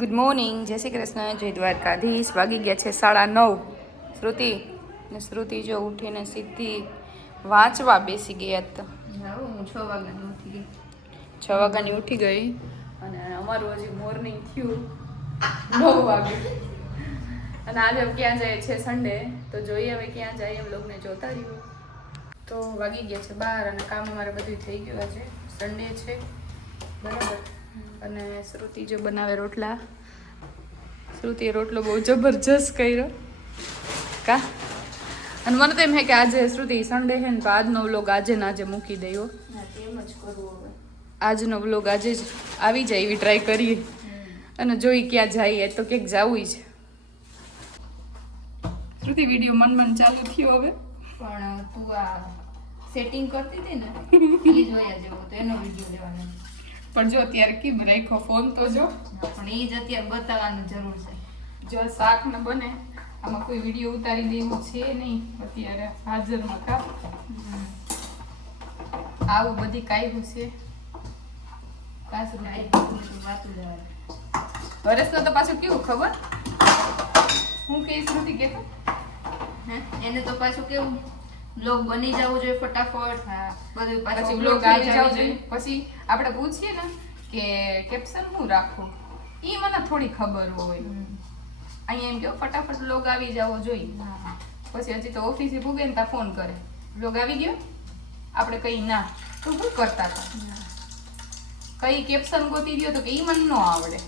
Good morning, જય શ્રી કૃષ્ણ, જય દ્વારકાધીશ. વાગી ગયા છે 9:30. શ્રુતિ ને શ્રુતિ જો ઉઠીને સીધી વાંચવા બેસી ગઈ હતા. હું 6 વાગ્યાની ઉઠી ગઈ. 6 વાગ્યાની ઉઠી ગઈ અને અમારું હજી મોર્નિંગ થયું 9 વાગે. અને આજે ક્યાં જાય છે સન્ડે, તો જોઈએ હવે ક્યાં જાય એમ લોકોને જોતા રહ્યું. તો વાગી ગયા છે 12 અને કામ અમારે બધું થઈ ગયું. આજે સન્ડે છે બરાબર. અને શ્રુતિ જો બનાવે રોટલા. શ્રુતિએ રોટલો બહુ જબરજસ્ત કર્યો કા. અને મને તો એમ હે કે આજે શ્રુતિ સન્ડે છે ને તો આજનો વ્લોગ આજે ને આજે મૂકી દઈએ. તેમ જ કરવું હવે. આજનો વ્લોગ આજે જ આવી જાય એવી ટ્રાય કરીએ અને જોઈ ક્યાં જઈએ. તો ક્યાંક જવું છે. શ્રુતિ વિડીયો મન ચાલુ થયો હવે. પણ તું આ સેટિંગ કરતી હતી ને એ જોયા જેવો તો એનો વિડીયો લેવાનો. પણ જો અત્યારે કેમ રાખ્યો ફોન તો જો. પણ એ જ અત્યારે બતાવવાની જરૂર છે. જો શાક ને બને આમાં કોઈ વિડીયો ઉતારી દેવું છે નહીં અત્યારે હાજરમાં કા. આવું બધી કાંઈ છે વાતું લેવાનું. હરેશનો તો પાછું કેવું ખબર હું કહીશ નથી કેતો એને તો પાછું કેવું બ્લોગ બની જવું જોઈએ ફટાફટ. બધું પછી પાછું બ્લોગ આવી જવું જોઈએ. પછી આપણે પૂછીએ ને કે કેપ્શન શું રાખવું એ મને થોડી ખબર હોય. અહીંયા એમ કે ફટાફટ બ્લોગ આવી જવો જોઈએ. પછી હજી તો ઓફિસે ભૂગે ને ત્યાં ફોન કરે બ્લોગ આવી ગયો. આપણે કઈ ના તો શું કરતા હતા. કઈ કેપ્શન ગોતી દો તો કે ઈ મને ન આવડે.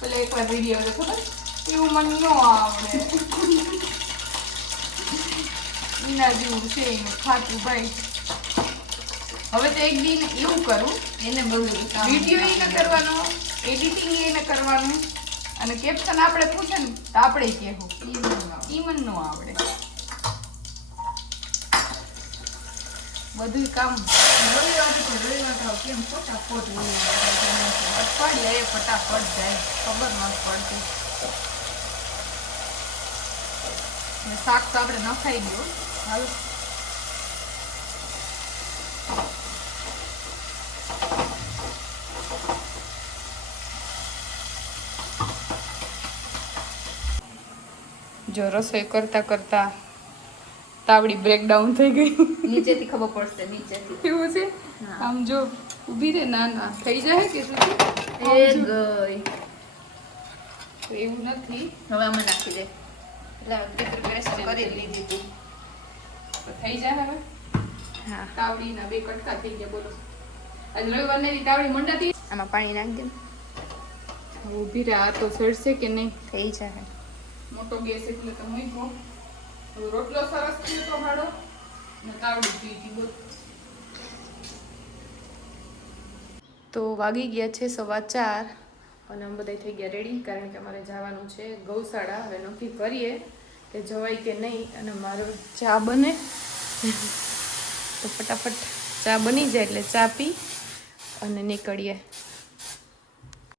પેલા એકવાર વિડીયો તો ખબર એવું મને ન આવડે. એના જેવું છે ખાતું ભાઈ. હવે તો એક દિન એવું કરું એને બધું વિડીયો એને કરવાનો, એડિટિંગ એને કરવાનું અને કેપ્શન આપણે પૂછે ને તો આપણે કહેવું ઈ મને ન આવડે. બધું કામ કેમ ફટાફટ અઠવાડિયે ફટાફટ જાય ખબર ન પડતી. શાક તો આપણે ન ખાઈ ગયો હાલ. જો રસોઈ કરતા કરતા તાવડી બ્રેકડાઉન થઈ ગઈ. નીચેથી ખબર પડશે નીચેથી એવું છે. આમ જો ઊભી રે ના ના થઈ જાય કે શું એ ગઈ. એવું નથી. હવે અમે નાખી દે એટલે પ્રિપેરેશન કરી લીધી તું તો થઈ જાય હવે. હા તાવડીના 2 કટકા થઈ ગયા. બોલો આજ રવિવારને તાવડી મંડાતી. આમાં પાણી નાખી દે. ઊભી રે આ તો સડશે કે નહીં. થઈ જાય. મોટો ગેસ એટલે તો મૂકો. રોટલો સરસ થયો તો હાડો ને તાવડી પીટી બોલ. તો વાગી ગયા છે 4:15 અને અમે બધા થઈ ગયા રેડી કારણ કે અમારે જવાનું છે ગૌશાળા. હવે નક્કી કરીએ કે જવાય કે નહીં. અને મારો ચા બને તો ફટાફટ ચા બની જાય એટલે ચા પી અને નીકળીએ.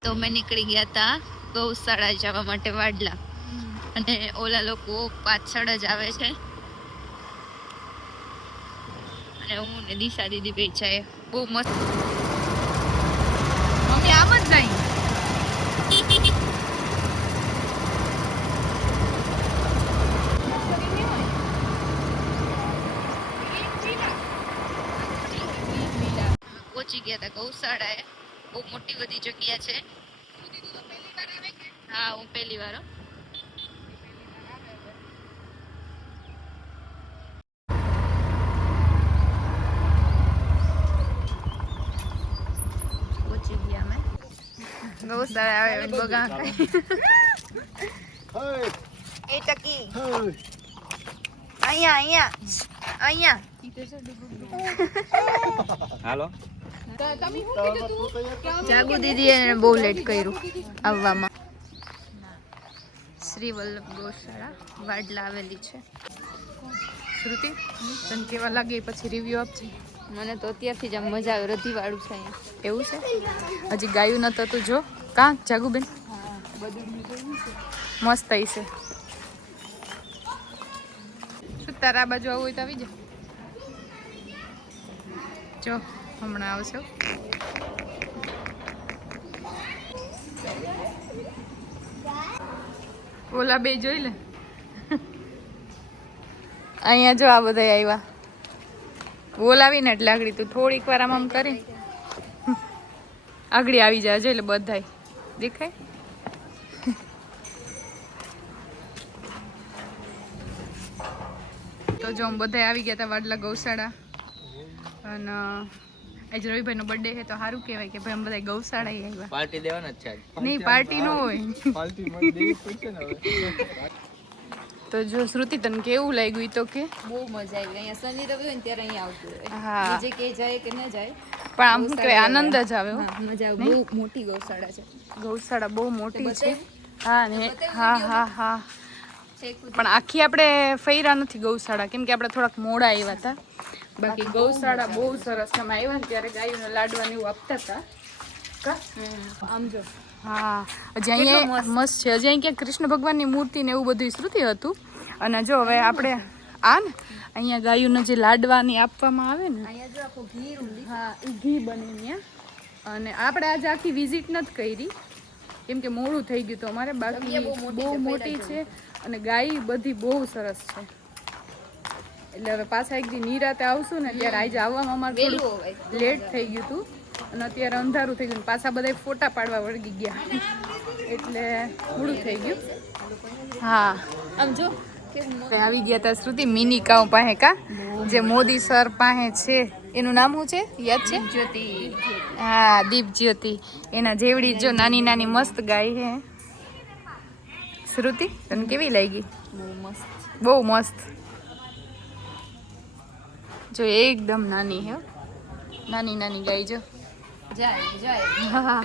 તો અમે નીકળી ગયા હતા ગૌશાળા જવા માટે વાડલા. અને ઓલા લોકો પાછળ જ આવે છે અને હું ને દિશા દીદી બેચાય બહુ મસ્ત. મમ્મી આમ જ જાય. પહોંચી ગયા હતા ગૌશાળાએ. બહુ મોટી બધી જગ્યા છે. હા હું પહેલી વાર. પહોંચી ગયા અમે ગૌશાળા. આવે બગા એ ટકી અહીંયા અહીંયા અહીંયા હાલો. જાગુ દીદી એને બહુ લેટ કર્યું આવવામાં. શ્રી વલ્લભ ગૌશાળા વાડલા આવેલી છે. શ્રુતિ તને કેવા લાગે પછી રિવ્યુ આપજે. મને તો અત્યારથી જ આમ મજા આવે. રધીવાળું છે અહીંયા. એવું છે. હજી ગાયું નતું તું જો કાં જાગુબેન મસ્ત આવી છે. શું તારા આ બાજુ આવું હોય તો આવી જા. જો હમણાં આવશો. ઓલા બે જોઈ લે. અહીંયા જો આ બધા આવ્યા. બોલાવીને એટલે આગળ તું થોડીક વાર આમ કરી આગળ આવી જાય છે એટલે બધાય દેખાય. તો જો બધા આવી ગયા હતા વાડલા ગૌશાળા અને આજે રવિભાઈ નો બર્થડે છે તો સારું કહેવાય કે ભાઈ અમે બધા ગૌશાળા આવ્યા. પાર્ટી દેવાના જ છે આજ. નહીં પાર્ટી ન હોય. પાર્ટી મને દેવી પડશે ને હવે. તો જો શ્રુતિ તને કેવું લાગ્યું ઈ તો કે બહુ મજા આવી. અહીંયા શનિ રવિ હોય ને ત્યારે અહીંયા આવતું હોય. હા. બીજે કે જાય કે ન જાય પણ આમ શું કહેવાય આનંદ જ આવે હો. હા, મજા આવે. બહુ મોટી ગૌશાળા છે. ગૌશાળા બહુ મોટી છે. બતાવ્યું? હા ને હા હા હા પણ આખી આપણે ફૈરા નથી ગૌશાળા કેમ કે આપણે થોડાક મોડા આવ્યા હતા. બાકી ગૌશાળા બહુ સરસ છે. અમે આવ્યા ને ત્યારે ગાયોને લાડવા ને એવું આપતા હતા. આમ જો હા હજી અહીંયા મસ્ત છે. હજી અહીં ક્યાંક કૃષ્ણ ભગવાનની મૂર્તિ ને એવું બધું શ્રુતિ હતું. અને જો હવે આપણે આ ને અહીંયા ગાયોને જે લાડવાની આપવામાં આવે ને અહીંયા જો આખું ઘી રૂંધી. હા એ ઘી બને ત્યાં. અને આપણે આજે આખી વિઝિટ નથી કરી કેમ કે મોડું થઈ ગયું તો અમારે બાકી બહુ મોટી છે અને ગાય બધી બહુ સરસ છે. એટલે હવે પાછા એક દી નિરાતે આવશું ને ત્યારે આજે આવવામાં અમારે થોડું લેટ થઈ ગયું હતું અને અત્યારે અંધારું થઈ ગયું. પાછા બધા ફોટા પાડવા વળગી ગયા એટલે મોડું થઈ ગયું. હા આમ જો આવી ગયા હતા શ્રુતિ મિની કાઉ પાસે કા જે મોદી સર પાસે છે એનું નામ શું છે યાદ છે? જ્યોતિ. હા દીપ જ્યોતિ એના જેવડી જો નાની નાની મસ્ત ગાય છે. શ્રુતિ તને કેવી લાગી? બહુ મસ્ત. બહુ મસ્ત. જો એકદમ નાની હે નાની નાની ગાય જો જાય હા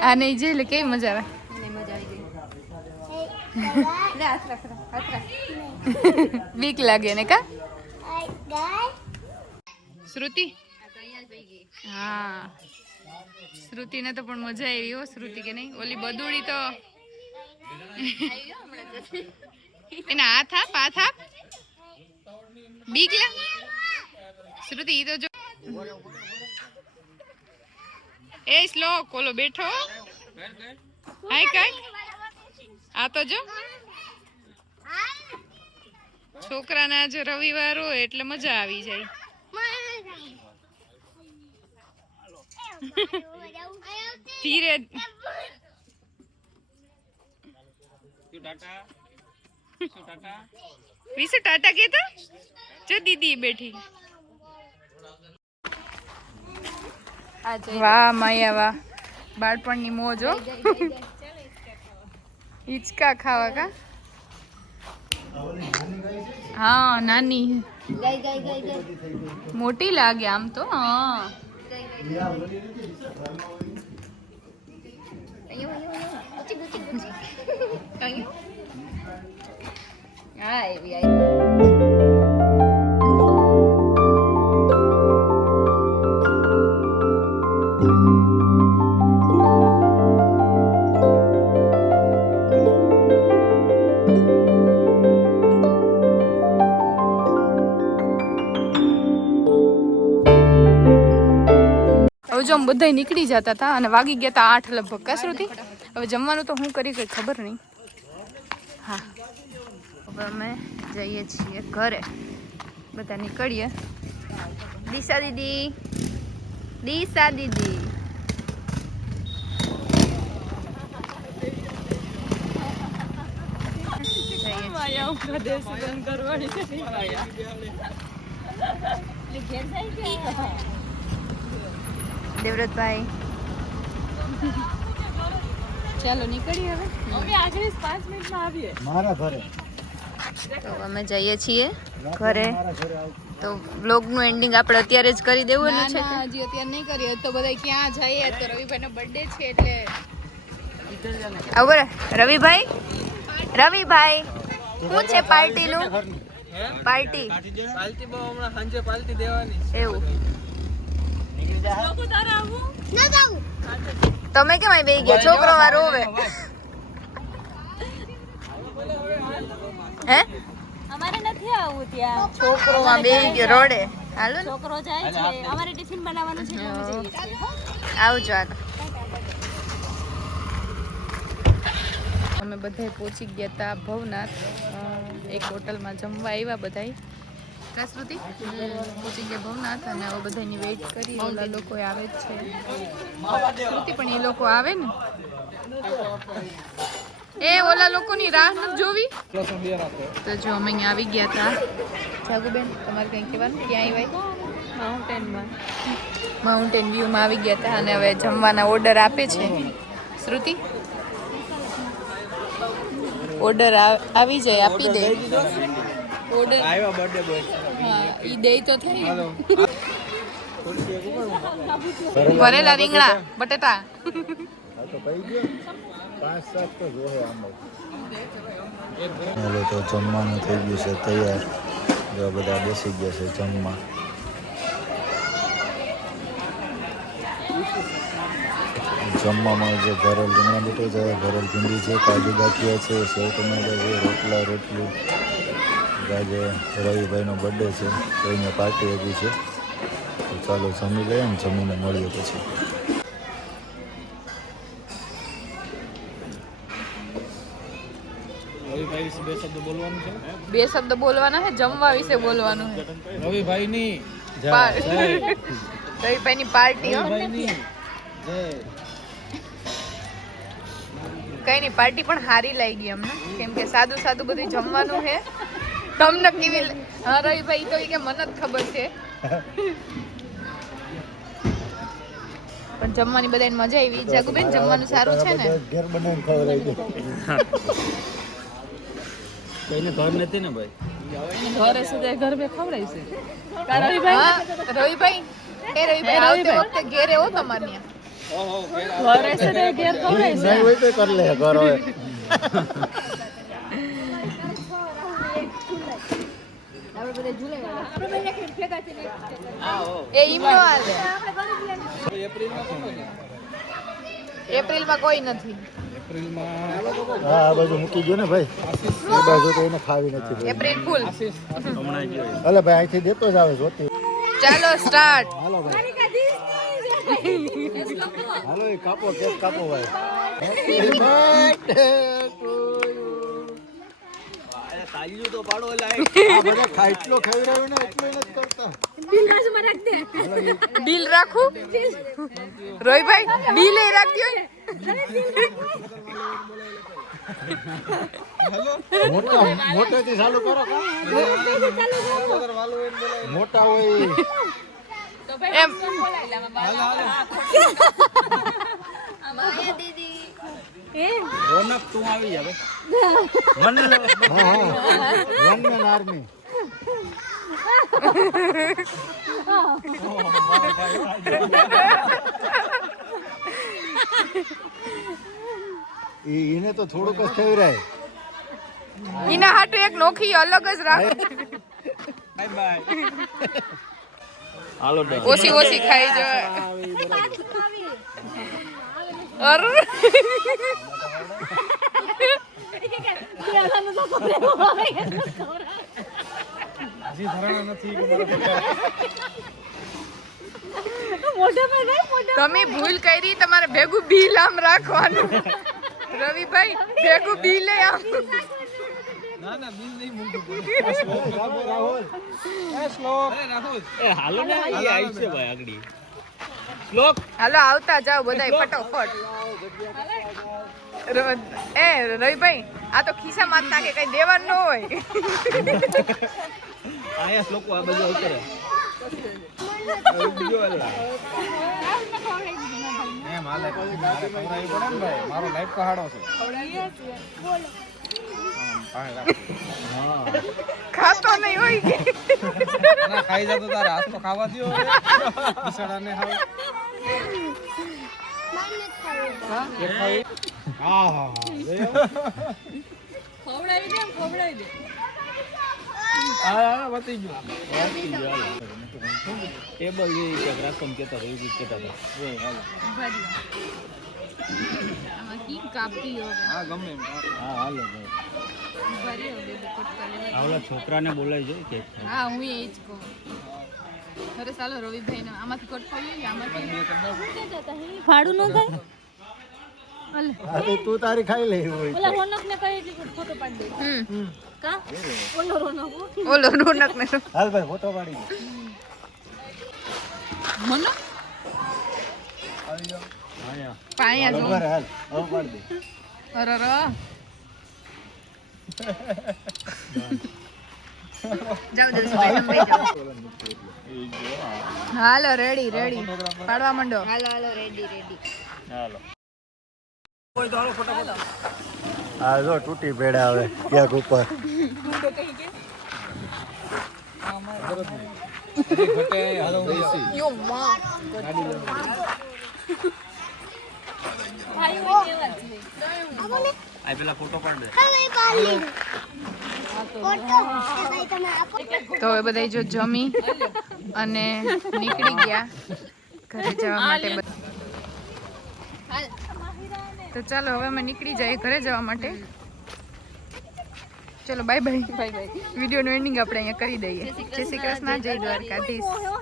આ નહીં જોઈ લે કેવી મજા આવે. મને મજા આવી ગઈ. લે હાથ રાખ હાથ રાખ. બીક લાગે ને કા શ્રુતિ? હા શ્રુતિને તો પણ મજા આવી હો. શ્રુતિ કે નહીં ઓલી બદુડી તો એના હાથ આપ હાથ આપ બીક લે શ્રુતિ ઈ તો જો એ શ્લોક ઓલો બેઠો હાય કાંઈક આ તો જો છોકરાને આજે રવિવાર હોય એટલે મજા આવી જાય. ધીરે વિશુ ટાટા કે તો જો દીદી બેઠી. વાહ માયા વાહ બાળપણની મોજ હો. હિંચકા ખાવા કા હા નાની મોટી લાગે આમ તો. હા હા એવી આવી. હવે જો બધા નીકળી જતા હતા અને વાગી ગયા હતા 8 લગભગ કા શ્રુતિ? હવે જમવાનું તો હું કરી કઈ ખબર નહીં. હા હવે અમે જઈએ છીએ ઘરે. બધા નીકળીએ. દિશા દીદી દિશા દીદી દેવવ્રતભાઈ ચાલો નીકળીએ હવે. મારા ઘરે તો અમે જઈએ છીએ ઘરે. તો વ્લોગનું એન્ડિંગ આપણે અત્યારે જ કરી દેવું છે કે હજી અત્યારે નહીં કરીએ તો બધા ક્યાં જઈએ? તો રવિભાઈનો બર્થડે છે એટલે આવો રવિભાઈ. રવિભાઈ શું છે પાર્ટીનું? પાર્ટી પાર્ટી બહુ હમણાં સાંજે પાર્ટી દેવાની એવું. નીકળી જા. તમે કેમ અહીં બેહી ગયા? છોકરો વાર રોવે હે? અમારે નથી આવવું ત્યાં. છોકરો માં બેહી ગયો રોડે. હાલો ને. છોકરો જાય છે અમારે ટિફિન બનાવવાનું છે એટલે અમે જઈએ છીએ. આવજો હાલો. અમે બધા પહોંચી ગયા હતા ભવનાથ એક હોટલમાં જમવા આવ્યા બધાય કસરુતિ પહોંચી ગયા ભવનાથ અને હવે બધાની વેઇટ કરી ઓલા લોકો આવે જ છે શ્રુતિ પણ એ લોકો આવે ને એ ઓલા લોકોની રાહ નથી જોવી તો જો અમે અહીંયા આવી ગયા હતા જાગુબેન તમારે કંઈ કહેવાનું ક્યાં આવ્યા માઉન્ટેન વ્યૂમાં આવી ગયા હતા અને હવે જમવાના ઓર્ડર આપે છે શ્રુતિ ઓર્ડર આવી જાય આપી દે ઓર્ડર આવ્યો બર્થડે બોય હા ઈ દે તો થઈ ભરેલા રીંગણા બટેટા હાલો તો જમવાનું થઈ ગયું છે તૈયાર જો બધા બેસી ગયા છે જમવા જમવામાં જે ભરેલ રીંગણા બટેટા છે ભરેલ ભીંડી છે કાજુ ગાંઠિયા છે સેવ ટમેટા છે રોટલા રોટલી આજે રવિભાઈનો બર્થડે છે તો અહીંયા પાર્ટી હતી છે તો ચાલો જમી લઈએ ને જમીને મળીએ પછી બે શબ્દ બોલવાના છે જમવા વિશે બોલવાનું છે રવિભાઈની રવિભાઈની પાર્ટી હો કઈ નહીં પાર્ટી પણ સારી લાગી અમને કેમ કે સાદું સાદું બધું જમવાનું છે તમને કેવી હા રવિભાઈ તો કે મને જ ખબર છે પણ જમવાની બધાને મજા આવી જાગુબેન જમવાનું સારું છે ને ઘેર બનાવીને ખવડાવી કોઈને ઘર નથી ને ભાઈ ઘરે સુધી ઘર બે ખવડાવી છે રવિભાઈ એ રવિભાઈ આવતે વખતે ઘેરે હો તમારે ત્યાં ઘરે સુધી ઘેર ખવડાવી છે નહીં હોય તો કરી લે ઘર હવે એ ઈમનો હાલે એપ્રિલમાં કોઈ નથી હા આ બાજુ મૂકી ગયો ને ભાઈ એ બાજુ તો એને ખાવી નથી એપ્રિલ ફૂલ અલે ભાઈ અહીંથી દેતો જ આવે જોતી ચાલો સ્ટાર્ટ હાલો ભાઈ હાલો એ કાપો કેક કાપો ભાઈ હેપી બર્થડે ટુ યુ તાલ્યું તો પાડો લાય આ બધા ખાટલો ખાઈ રહ્યો ને એટલો નથી કરતા બિલ રાખું રોહિભાઈ બિલ એ રાખજો મોટેથી ચાલુ કરો મોટા હોય એમ રોનક તું આવી જાવે વન મેન આર્મી એને તો થોડુંક જ થઈ રહે એના હાટુ એક નોખી અલગ જ રાખ બાય બાય હાલો ઓછી ઓછી ખાઈ જાય અર હજી ધરાણા નથી કે મારા તમે ભૂલ કરી તમારે ભેગું બિલ આમ રાખવાનું રવિભાઈ ભેગું બિલ આમ ના ના બિલ નહીં મૂકું રાહુલ એ શ્લોક એ રાહુલ એ હાલો ને આ આવી છે ભાઈ આગળી શ્લોક હાલો આવતા જાઓ બધાય ફટોફટ એ રવિભાઈ આ તો ખિસ્સામાં જ નાખે કઈ દેવાનું ન હોય આયા શ્લોકો આ બધું ઉતરે બીજો અલ્લા એમ હાલે ખવડાવી પડે ને ભાઈ મારો લાઈફ કહાડો છે ખાતો નહીં હોય કે ના ખાઈ જતો તારે હાથ તો ખાવા દ્યો બિસાડાને ખાવ એક ખાઈ હા હા ખવડાવી દે હા બતી ગયો ટેબલ જે કે રાખમ કેતા હોય એ કેતા હતા એ હાલો આમાં કી કાપી હો હા ગમે એમ હા હાલો ભાઈ ભરી હો બે કટકા લેવા આવલા છોકરાને બોલાઈ જાય કે હા હું એ જ કહું અરે ચાલો રવિભાઈ ને આમાંથી કટ કરી આમાંથી ભાડું ન થાય હા તો તું તારી ખાઈ લે હોય ઓલા રોનક ને કહી દીધું ફોટો પાડી દે કા ઓલો રોનક ઓલો રોનક ને હાલ ભાઈ ફોટો પાડી દે મને પાયા જો બરાબર હાલ હવે પાડી દે અરે ર જાવ દેવજીભાઈ તમે બેસી જાઓ હાલો રેડી રેડી પાડવા માંડો હાલો હાલો રેડી રેડી હાલો હા જો તૂટી પેડા હવે ક્યાંક ઉપર આ પેલા ફોટો પાડ દે તો હવે બધા જો જમી અને નીકળી ગયા ઘરે જવા માટે તો ચાલો હવે અમે નીકળી જઈએ ઘરે જવા માટે ચલો બાય બાય બાય બાય વિડીયોનું એન્ડિંગ આપણે અહીંયા કરી દઈએ જય શ્રી કૃષ્ણ જય દ્વારકાધીશ